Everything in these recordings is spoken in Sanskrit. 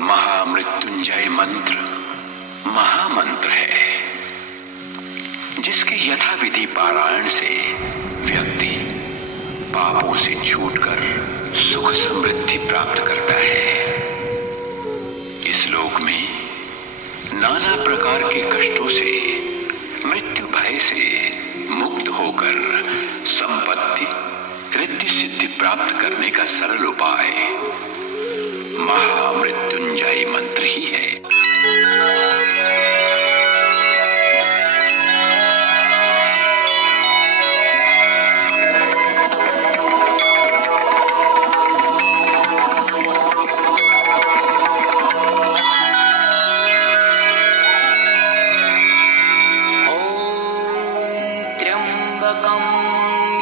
महामृत्युंजय मंत्र महामंत्र है, जिसके यथाविधि पारायण से व्यक्ति पापों से छूटकर सुख समृद्धि प्राप्त करता है। इस लोक में नाना प्रकार के कष्टों से, मृत्यु भय से मुक्त होकर संपत्ति रिद्धि सिद्धि प्राप्त करने का सरल उपाय महामृत्युंजय मंत्र ही है।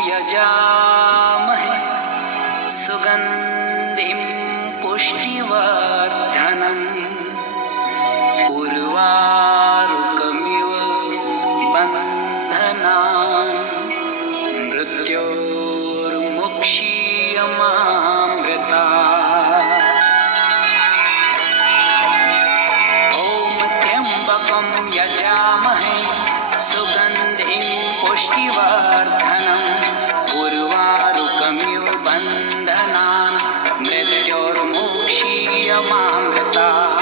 यजामहे सुगन्धिं पुष्टिवर्धनम् उर्वारुकमिव बन्धनान् मृत्योर्मुक्षीयमामृतात्। ॐ त्र्यम्बकं यजामहे सुगन्धिं पुष्टिवर्धनम् उर्वारुकमिव बन्धनान् मृत्योर्मुक्षीयमामृतात्।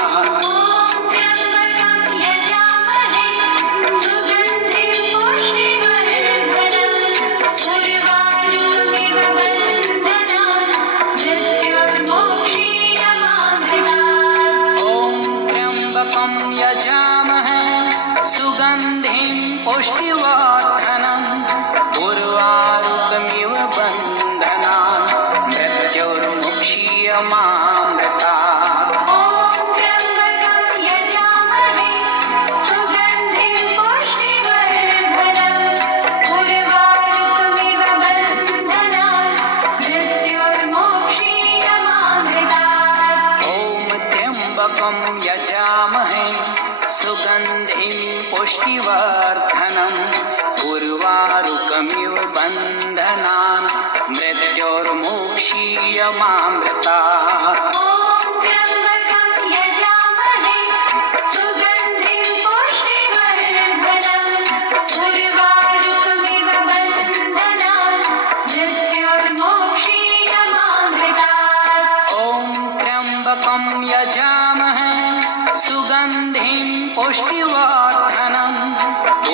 यजामहे सुगन्धिं पुष्टिवर्धनम् उर्वारुकमिव बन्धनान् मृत्योर्मुक्षीयमामृतात्। यजामहे सुगन्धिं पुष्टिवर्धनम् उर्वारुकमिव बन्धनान् मृत्योर्मुक्षीयमामृतात्। यजामहे सुगन्धिं पुष्टिवर्धनम्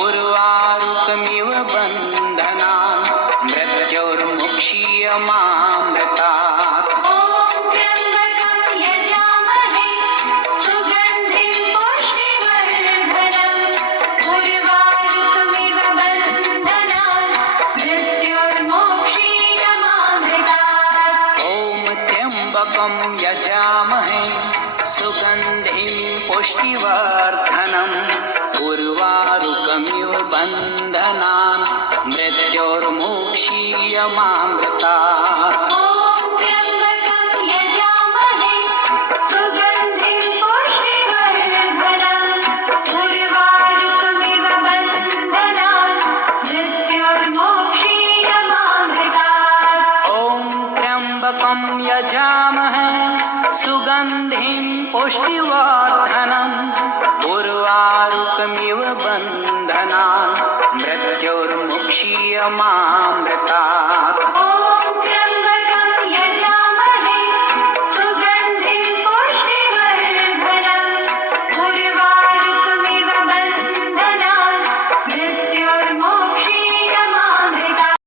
उर्वारुकमिव बन्धनान् मृत्योर्मुक्षीयमामृतात्। यजामहे सुगन्धिं पुष्टिवर्धनम् उर्वारुकमिव बन्धनान् मृत्योर्मुक्षीयमामृतात्। यजामहे सुगन्धिं पुष्टिवर्धनम् उर्वारुकमिव बन्धनान् मृत्योर्मुक्षीयमामृतात्।